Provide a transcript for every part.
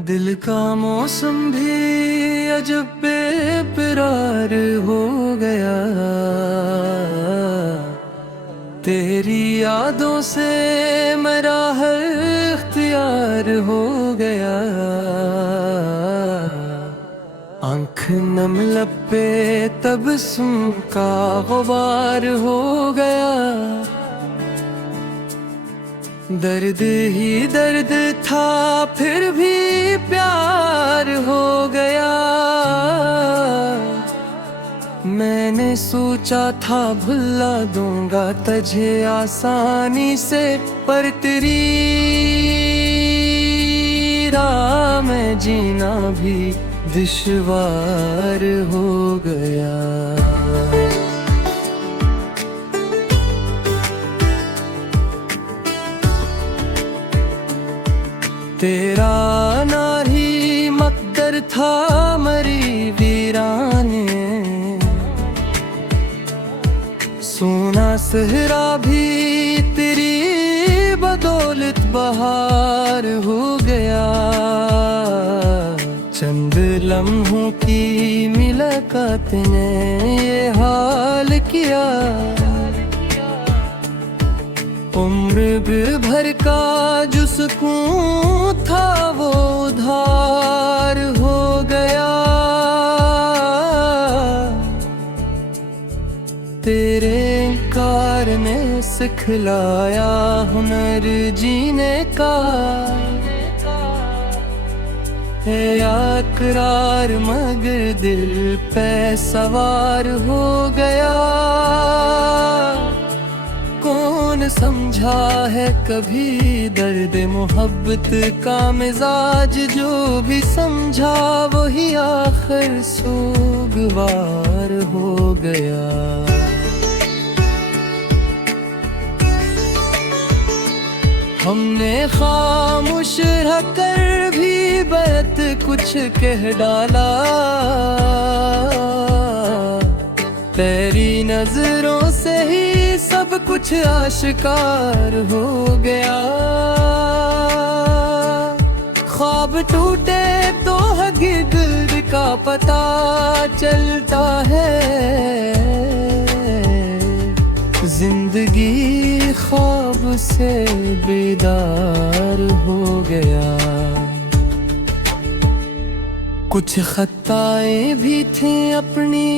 दिल का मौसम भी अजब बेकरार हो गया। तेरी यादों से मेरा हर इख्तियार हो गया। आँख नम लब पे तबस्सुम का गुबार हो गया। दर्द ही दर्द था फिर भी प्यार हो गया। मैंने सोचा था भुला दूंगा तुझे आसानी से, पर तेरी राह में जीना भी दुश्वार हो गया। तेरा नारी मकदर था मरी वीराने, सोना सहरा भी तेरी बदौलत बहार हो गया। चंद लम्हों की मुलाकात ने ये हाल किया। उम्र भर का जो सुकून था वो उधार हो गया। तेरे इनकार ने सिखलाया हुनर जीने का, है इकरार मगर दिल पे सवार हो गया। कौन समझा है कभी दर्द मोहब्बत का मिजाज, जो भी समझा वही आखिर सोगवार हो गया। हमने खामोश रहकर भी बात कुछ कह डाला। तेरी नजरों से ही सब कुछ आशिकार हो गया। ख्वाब टूटे तो हकीकत का पता चलता है। जिंदगी ख्वाब से बेदार हो गया। कुछ खताएं भी थी अपनी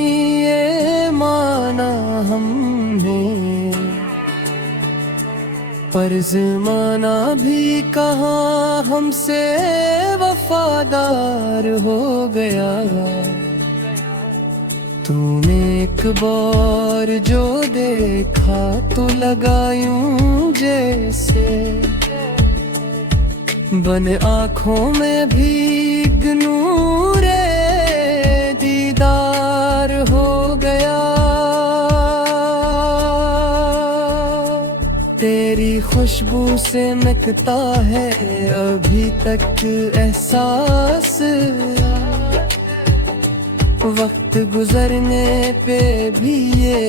ये माना हमने, पर ज़माना भी कहाँ हमसे वफादार हो गया। तूने एक बार जो देखा तो लगा यूं जैसे बन आँखों में भी नूरे दीदार हो गया। तेरी खुशबू से महकता है अभी तक एहसास। वक्त गुजरने पे भी ये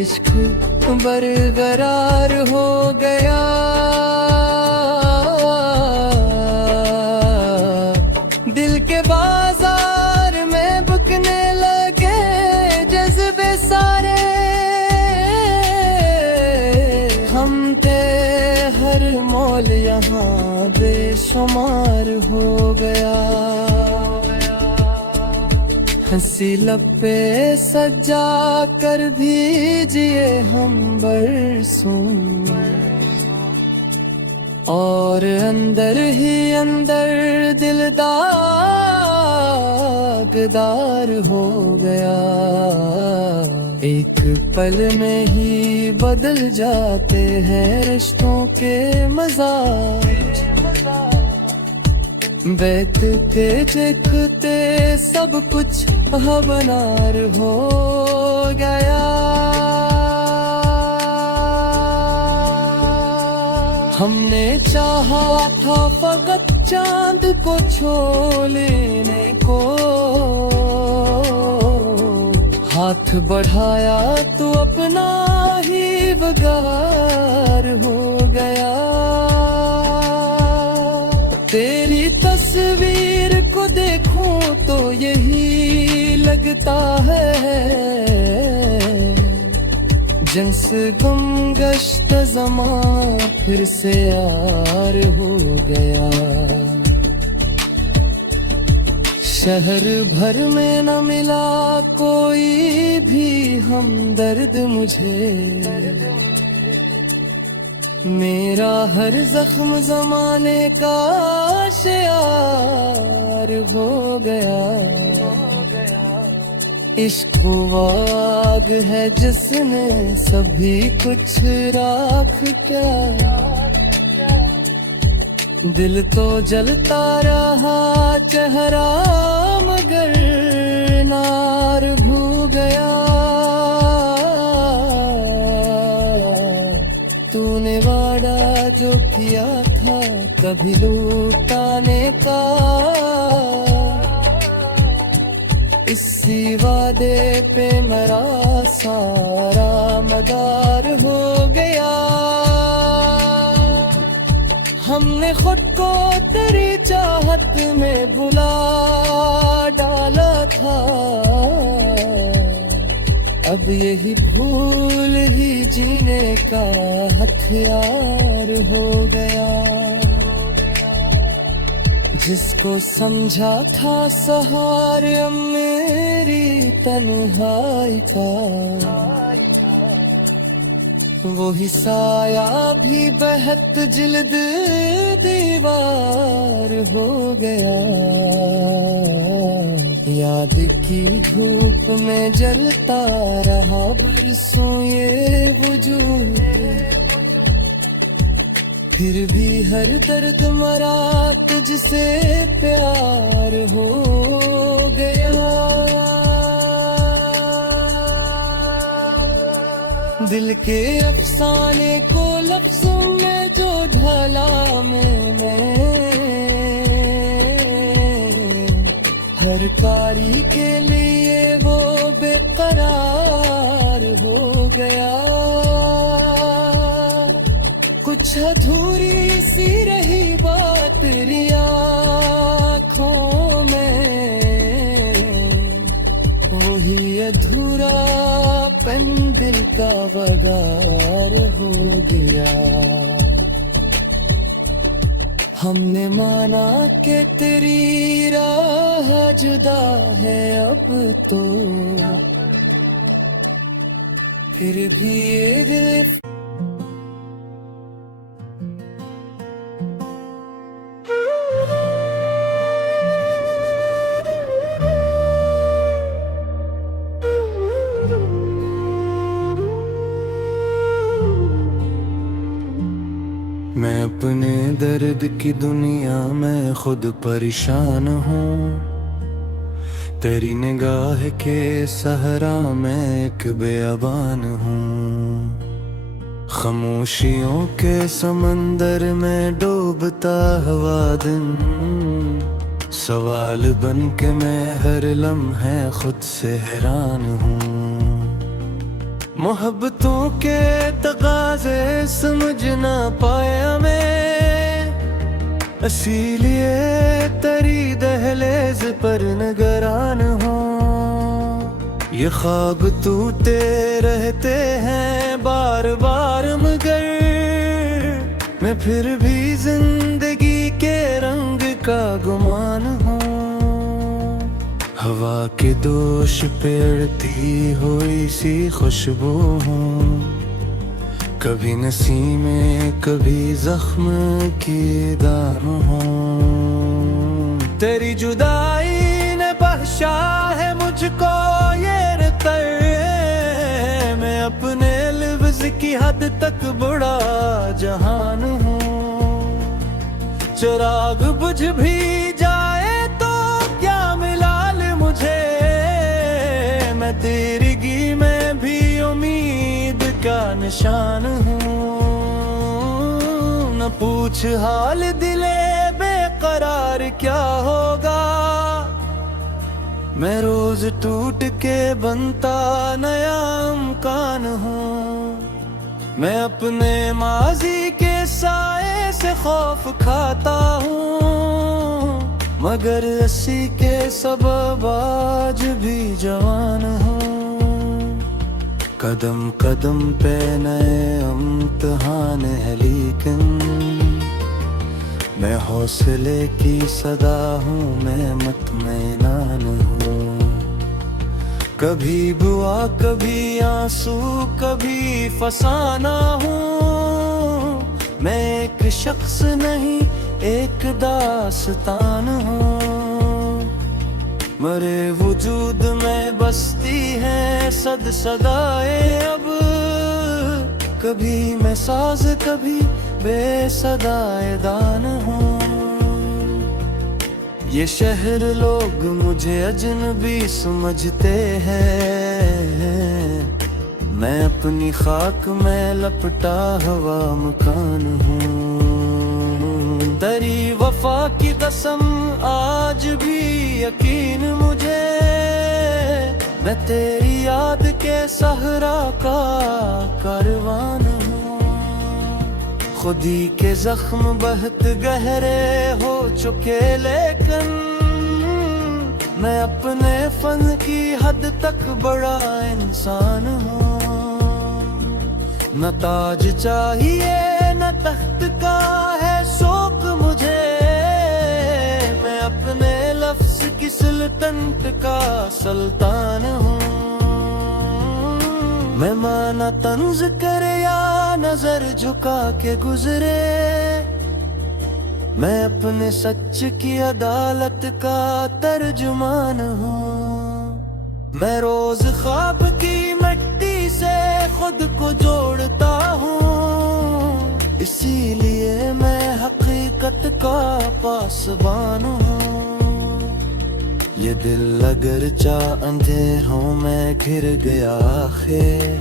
इश्क बरकरार हो गया। दिल के बाजार में बिकने लगे जज्बे सारे। हम थे हर मोल यहाँ बेशुमार हो गया। हंसी लब पे सजा कर भी जिए हम बरसों, और अंदर ही अंदर दिल दागदार हो गया। एक पल में ही बदल जाते हैं रिश्तों के मज़ाज। बैठते देखते सब कुछ हवनार हो गया। हमने चाहा था फकत चांद को छू लेने को, हाथ बढ़ाया तो अपना ही बगार हो गया। तेरी तस्वीर यही लगता है जैसे गुम गश्त ज़मां फिर से यार हो गया। शहर भर में न मिला कोई भी हमदर्द मुझे, मेरा हर जख्म ज़माने का शियार हो गया। इश्क वो आग है जिसने सभी कुछ राख क्या, दिल तो जलता रहा चेहरा मगर नार भू गया। तूने वादा जो किया था कभी लौटाने का, इसी वादे पे मेरा सारा मदार हो गया। हमने खुद को तेरी चाहत में भुला डाला था, अब यही भूल ही जीने का हथियार हो गया। जिसको समझा था सहारा मेरी तन्हाई का, वही साया भी बहत जिल्द दीवार हो गया। याद की धूप में जलता रहा बरसों ये वजूद, फिर भी हर दर्द मरा तुझसे प्यार हो गया। दिल के अफसाने को लफ्जों में जो ढाला मैंने, हर कारी के लिए वो बेकरार हो गया। कुछ अधूरी सी रही बात तेरी आँखों में, वही अधूरा पन दिल का वगार हो गया। हमने माना कि तेरी राह जुदा है अब तो, फिर भी ये दिल मैं अपने दर्द की दुनिया में खुद परेशान हूँ, तेरी निगाह के सहरा में एक बेअबान हूँ। खामोशियों के समंदर में डूबता हवा दिन, सवाल बन के मैं हर लम्हे खुद से हैरान हूँ। मोहब्बतों के तकाज़े समझ ना पाया मैं, इसीलिए तेरी दहलीज पर निगरान हूँ। ये ख्वाब टूटे रहते हैं बार बार मगर मैं फिर भी जिंदगी के रंग का गुमान हूँ। हवा के दोष पे अड़ती हुई सी खुशबू हूँ, कभी नसीमें कभी जख्म की दाम हूँ। तेरी जुदाई ने बख्शा है मुझको ये रतर, मैं अपने लफ्ज़ की हद तक बड़ा जहान हूँ। चिराग बुझ भी जाए तो क्या मिलाल मुझे, मैं तेरी में भी उम्मीद का निशान हूँ। न पूछ हाल दिले बेकरार क्या होगा, मैं रोज टूट के बनता नया इम्कान हूँ। मैं अपने माजी के साए से खौफ खाता हूँ, मगर 80 के सबब आज भी जवान हूँ। कदम कदम पे नए इम्तिहान है, लेकिन मैं हौसले की सदा हूँ, मैं मुतमईनान हूँ। कभी बुआ कभी आंसू कभी फसाना हूँ, मैं एक शख्स नहीं एक दास्तान हूँ। मरे वजूद में बसती है सद सदाए अब, कभी मैं साज कभी बेसदाए दान हूँ। ये शहर लोग मुझे अजनबी समझते हैं, मैं अपनी खाक में लपटा हवा मकान हूँ। तेरी वफा की कसम आज भी यकीन मुझे, मैं तेरी याद के सहरा का कारवान हूँ। खुदी के जख्म बहुत गहरे हो चुके, लेकिन मैं अपने फन की हद तक बड़ा इंसान हूँ। न ताज चाहिए न तख्त का है शौक मुझे, मैं अपने लफ्ज की सुल्तनत का सुल्तान हूँ। मैं माना तंज करे या नजर झुका के गुजरे, मैं अपने सच की अदालत का तर्जुमान हूँ। मैं रोज ख्वाब की मिट्टी से खुद को जोड़ता हूँ, इसीलिए मैं हकीकत का पासबान हूँ। ये दिल अगर चा अंधेरों में घिर गया आखिर,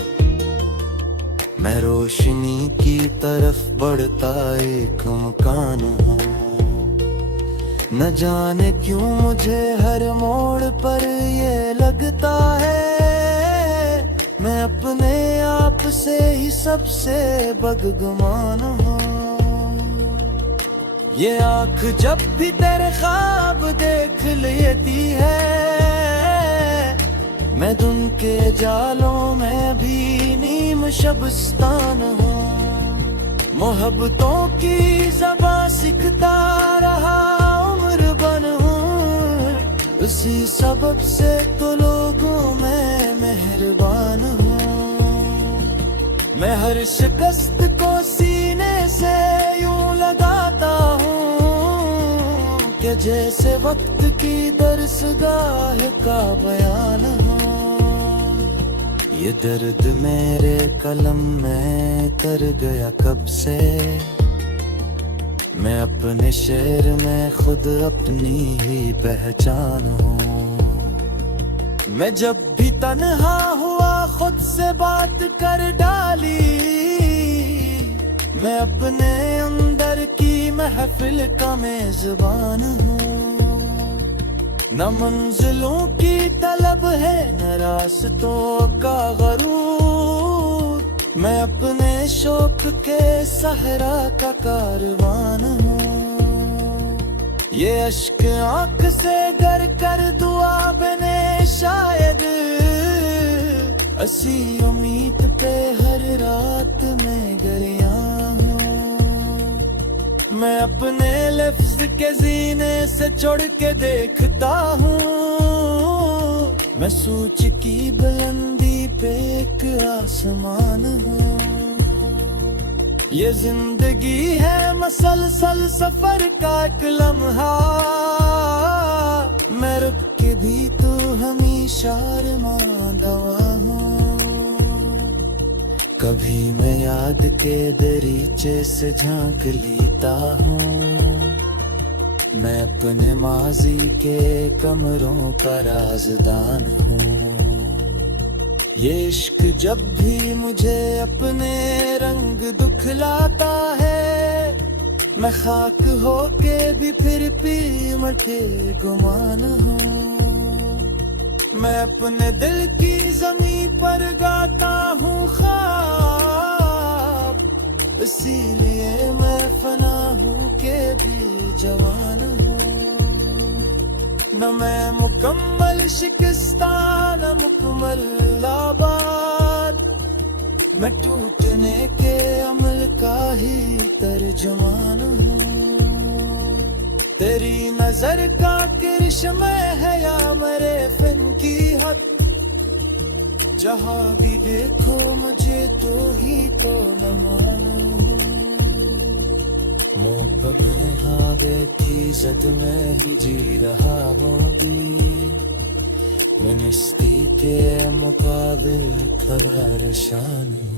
मैं रोशनी की तरफ बढ़ता एक मकान हूँ। न जाने क्यों मुझे हर मोड़ पर ये लगता है, मैं अपने आप से ही सबसे बदगुमान हूँ। ये आँख जब भी तेरे ख्वाब देख लेती है, मैं धुन के जालों में भी नीम शबस्तान हूँ। मोहब्बतों की ज़बां सीखता रहा उम्र बन हूँ, उसी सबब से तो लोगों में मेहरबान हूँ। मैं हर शिकस्त को सीने से यूं लगाता हूँ कि जैसे वक्त की दरसगाह का बयान हूँ। ये दर्द मेरे कलम में तर गया कब से, मैं अपने शेर में खुद अपनी ही पहचान हूँ। मैं जब भी तन्हा हुआ खुद से बात कर डाली, मैं अपने अंदर की महफिल का मेजबान हूँ। न मंजिलों की तलब है न रास्तों का गरूर, मैं अपने शौक के सहरा का कारवान हूँ। ये अश्क आँख से गर कर दुआ बने शायद, असी उम्मीद पे हर रात में गरिया हूँ। मैं अपने लफ्ज के जीने से चढ़ के देखता हूँ, मैं सूच की बुलंदी पे एक आसमान हूँ। ये जिंदगी है मसलसल सफर का एक लम्हा, मैं रुक के भी तो हमेशा दवा हूँ। कभी मैं याद के दरीचे से झांक लेता हूँ, मैं अपने माजी के कमरों का राज़दान हूँ। ये इश्क जब भी मुझे अपने रंग दुखलाता है, मैं खाक होके भी फिर पी मठे गुमान हूँ। मैं अपने दिल की ज़मीं पर गाता हूँ ख्वाब, इसीलिए मैं फना हूँ के भी जवान हूँ। न मैं मुकम्मल शिकस्तान न मुकम्मल आबाद, मैं टूटने के अमल का ही तर्जुमान हूँ। तेरी नजर का करिश्मा है या मेरे फन की हद, जहाँ भी देखो मुझे तो ही तो न मानो। मौका में हादे की जद में ही जी रहा होगी, निस्ती के मुकाबिल खबर शानी।